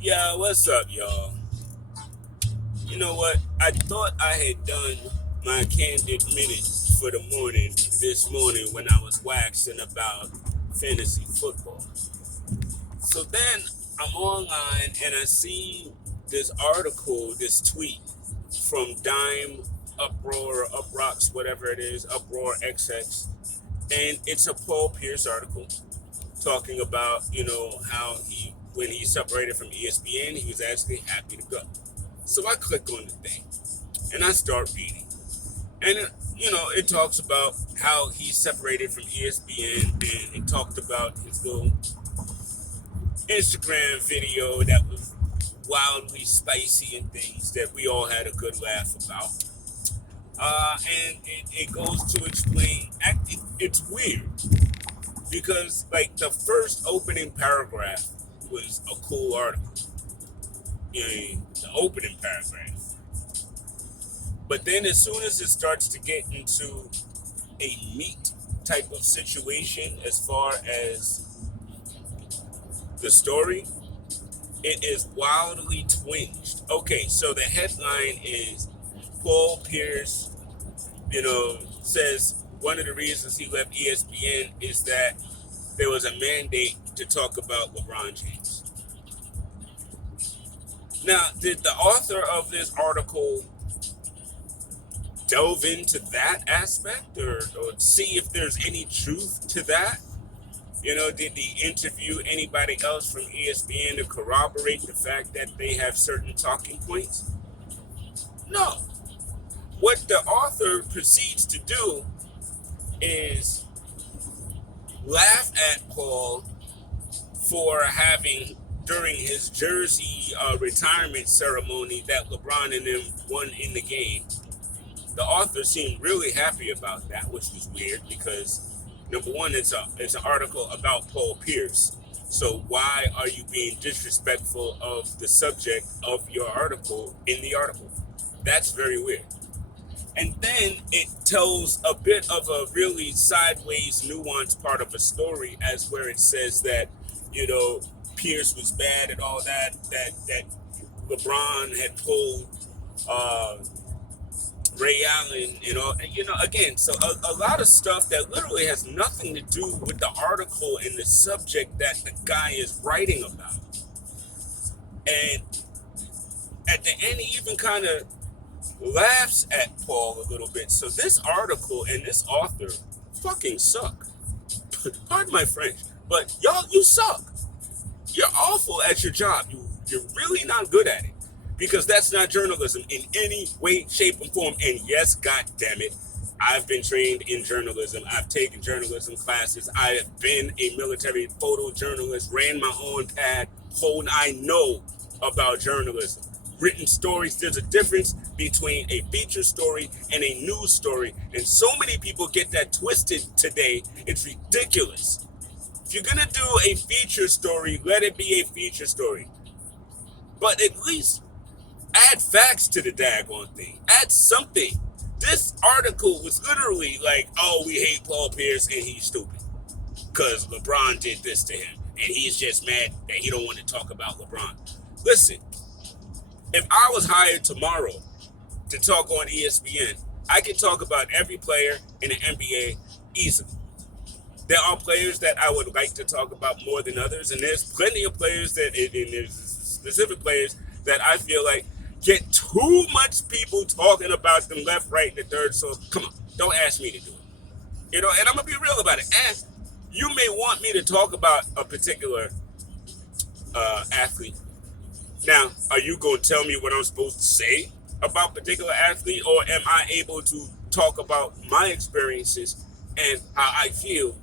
Yeah, what's up, y'all? You know what? I thought I had done my candid minute for the morning this morning when I was waxing about fantasy football. So then I'm online and I see this article, this tweet from Dime Uproar, Uprox, whatever it is, Uproar XX. And it's a Paul Pierce article talking about, how when he separated from ESPN, he was actually happy to go. So I click on the thing and I start reading. And, it talks about how he separated from ESPN and it talked about his little Instagram video that was wildly spicy and things that we all had a good laugh about. And it goes to explain, it's weird because, like, the first opening paragraph was a cool article. The opening paragraph. But then as soon as it starts to get into a meat type of situation as far as the story, it is wildly twinged. Okay, so the headline is Paul Pierce, says one of the reasons he left ESPN is that there was a mandate to talk about LeBron James. Now, did the author of this article delve into that aspect or see if there's any truth to that? Did he interview anybody else from ESPN to corroborate the fact that they have certain talking points? No. What the author proceeds to do is laugh at Paul for having, during his jersey retirement ceremony that LeBron and them won in the game, the author seemed really happy about that, which was weird because number one, it's an article about Paul Pierce. So why are you being disrespectful of the subject of your article in the article? That's very weird. And then it tells a bit of a really sideways, nuanced part of a story, as where it says that, you know, Pierce was bad and all that LeBron had pulled uh, Ray Allen, again, so a lot of stuff that literally has nothing to do with the article and the subject that the guy is writing about. And at the end, he even kind of laughs at Paul a little bit. So this article and this author fucking suck. Pardon my French, but y'all, you suck. You're awful at your job. You're really not good at it. Because that's not journalism in any way, shape, and form. And yes, god damn it, I've been trained in journalism. I've taken journalism classes. I have been a military photojournalist, ran my own pad. I know about journalism. Written stories, there's a difference between a feature story and a news story. And so many people get that twisted today. It's ridiculous. If you're going to do a feature story, let it be a feature story. But at least add facts to the daggone thing. Add something. This article was literally like, oh, we hate Paul Pierce and he's stupid because LeBron did this to him and he's just mad that he don't want to talk about LeBron. Listen, if I was hired tomorrow to talk on ESPN, I could talk about every player in the NBA easily. There are players that I would like to talk about more than others, and there's plenty of players and there's specific players that I feel like get too much people talking about them left, right, and the third. So come on, don't ask me to do it. And I'm gonna be real about it. And you may want me to talk about a particular athlete. Now, are you gonna tell me what I'm supposed to say about a particular athlete, or am I able to talk about my experiences and how I feel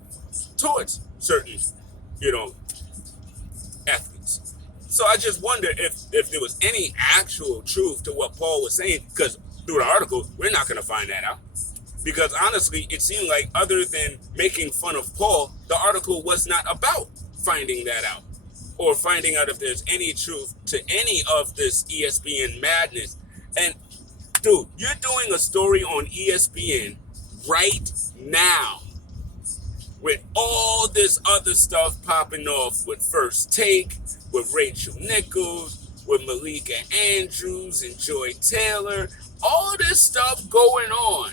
towards certain, you know, athletes? So I just wonder if there was any actual truth to what Paul was saying, because through the article, we're not going to find that out. Because honestly, it seemed like other than making fun of Paul, the article was not about finding that out or finding out if there's any truth to any of this ESPN madness. And dude, you're doing a story on ESPN right now with all this other stuff popping off with First Take, with Rachel Nichols, with Malika Andrews and Joy Taylor, all this stuff going on.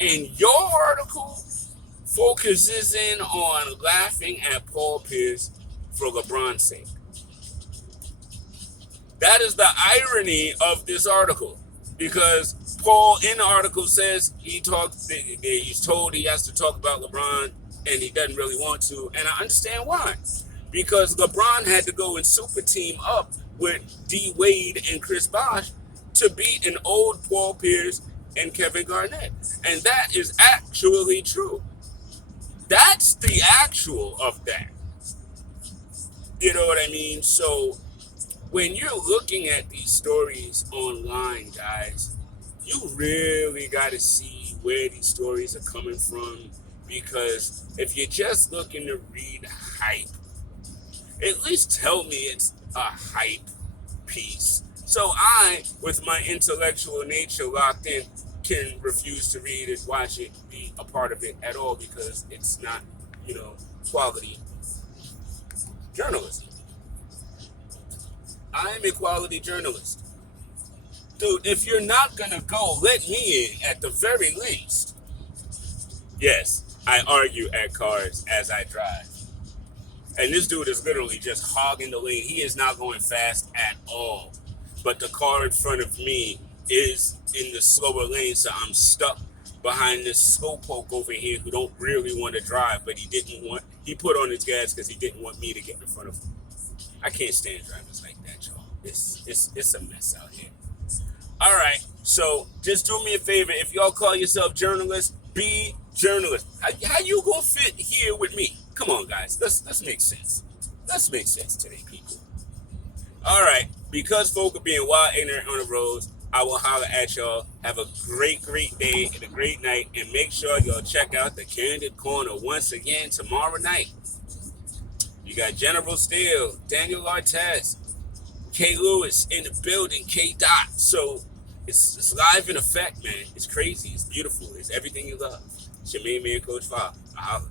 And your article focuses in on laughing at Paul Pierce for LeBron's sake. That is the irony of this article, because Paul in the article says he's told he has to talk about LeBron and he doesn't really want to, and I understand why. Because LeBron had to go and super team up with D Wade and Chris Bosh to beat an old Paul Pierce and Kevin Garnett. And that is actually true. That's the actual of that. You know what I mean? So when you're looking at these stories online, guys, you really got to see where these stories are coming from. Because if you're just looking to read hype, at least tell me it's a hype piece. So I, with my intellectual nature locked in, can refuse to read it, watch it, be a part of it at all, because it's not, quality journalism. I'm a quality journalist. Dude, if you're not going to go, let me in at the very least. Yes, I argue at cars as I drive. And this dude is literally just hogging the lane. He is not going fast at all. But the car in front of me is in the slower lane, so I'm stuck behind this slowpoke over here who don't really want to drive, but he put on his gas because he didn't want me to get in front of him. I can't stand drivers like that, y'all. It's a mess out here. All right, so just do me a favor. If y'all call yourself journalists, be journalists. How you gonna fit here with me? Come on, guys. Let's make sense. Let's make sense today, people. All right, because folk are being wild ignorant on the roads, I will holler at y'all. Have a great day and a great night. And make sure y'all check out the Candid Corner once again tomorrow night. You got General Steele, Daniel Artez, K. Lewis in the building, K. Dot. So it's live in effect, man. It's crazy. It's beautiful. It's everything you love. It's your main man, Coach Fob. I holler.